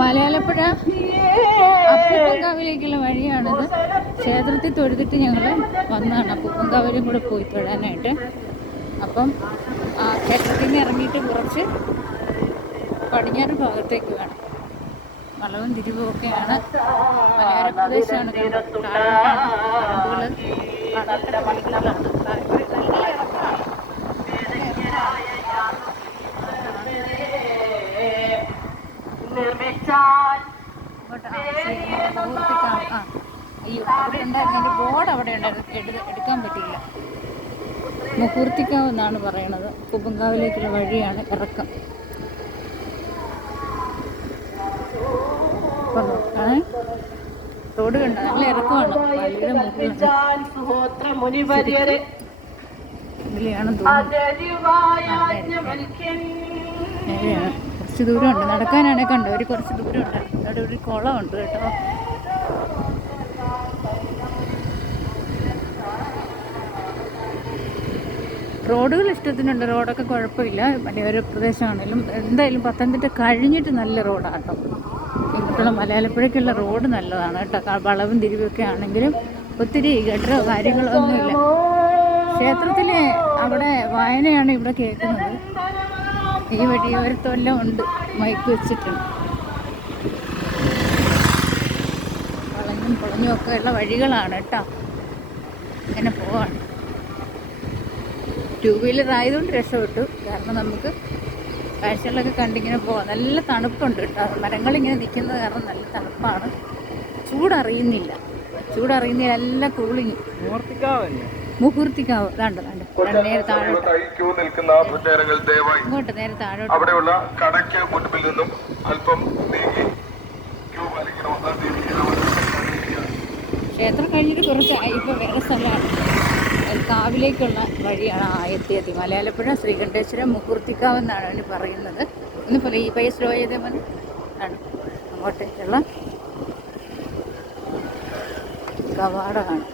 മലയാലപ്പുഴ അപ്പൂപ്പൻകാവിലേക്കുള്ള വഴിയാണിത്. ക്ഷേത്രത്തിൽ തൊഴുതിട്ട് ഞങ്ങൾ വന്നതാണ് അപ്പൂപ്പൻകാവിലും കൂടെ പോയി തൊഴാനായിട്ട്. അപ്പം ക്ഷേത്രത്തിൽ നിന്ന് ഇറങ്ങിയിട്ട് കുറച്ച് പടിഞ്ഞാറ് ഭാഗത്തേക്ക് വേണം. വളവും തിരിവും ഒക്കെയാണ്. മലയോര പ്രദേശമാണ്. അവിടെ ഉണ്ടായിരുന്ന ബോർഡ് അവിടെ ഉണ്ടായിരുന്നു, എടുക്കാൻ പറ്റിയില്ല. മുഹൂർത്തിക്കാവ് എന്നാണ് പറയണത്. അപ്പൂപ്പൻകാവിലേക്കുള്ള വഴിയാണ് ഇറക്കം. റോഡ് കണ്ട നല്ല ഇറക്കമാണ്. ഇതിലെയാണ് കുറച്ച് ദൂരമുണ്ട് നടക്കാനാണെ. കണ്ടോ ഒരു കുറച്ച് ദൂരമുണ്ട്. അവിടെ ഒരു കുളമുണ്ട് കേട്ടോ. റോഡുകൾ ഇഷ്ടത്തിനുണ്ട്. റോഡൊക്കെ കുഴപ്പമില്ല. മലയോര പ്രദേശമാണെങ്കിലും എന്തായാലും പത്തനംതിട്ട കഴിഞ്ഞിട്ട് നല്ല റോഡാണ് കേട്ടോ. ഇങ്ങോട്ടുള്ള മലയാലപ്പുഴയ്ക്കുള്ള റോഡ് നല്ലതാണ് കേട്ടോ. വളവും തിരിവൊക്കെ ആണെങ്കിലും ഒത്തിരി ഗട്ടറോ കാര്യങ്ങളോ ഒന്നുമില്ല. ക്ഷേത്രത്തിലെ അവിടെ വായനയാണ് ഇവിടെ കേൾക്കുന്നത്. ഈ വഴിയോരത്തെല്ലാം ഉണ്ട്, മൈക്ക് വെച്ചിട്ടുണ്ട്. വളഞ്ഞും പൊളഞ്ഞും ഒക്കെ ഉള്ള വഴികളാണ് കേട്ടോ. ഇങ്ങനെ പോവാണ്. 2 വീലർ ആയതുകൊണ്ട് രക്ഷപ്പെട്ടു. കാരണം നമുക്ക് കാഴ്ചകളൊക്കെ കണ്ടിങ്ങനെ പോകാം. നല്ല തണുപ്പുണ്ട് കേട്ടോ. മരങ്ങളിങ്ങനെ നിൽക്കുന്നത് കാരണം നല്ല തണുപ്പാണ്. ചൂടറിയുന്നില്ല. നല്ല കൂളിങ്. മുഹൂർത്തിക്കാവ് നേരെ താഴോട്ട്. ഇങ്ങോട്ട് നേരെ താഴോട്ട്. അവിടെയുള്ള കടയ്ക്ക് മുൻപിൽ നിന്നും അല്പം ക്ഷേത്രം കഴിഞ്ഞിട്ട് കുറച്ചായി. ഇപ്പോൾ വേറെ സ്ഥലമാണ്. കാവിലേക്കുള്ള വഴിയാണ് എത്തിയെത്തി. മലയാലപ്പുഴ ശ്രീകണ്ഠേശ്വരം മുഹൂർത്തിക്കാവ് എന്നാണ് അതിന് പറയുന്നത്. ഒന്നുപോലെ ഈ പൈസ സ്ലോ ചെയ്തേ മതി. ആണ് അങ്ങോട്ടേക്കുള്ള കവാടമാണ്.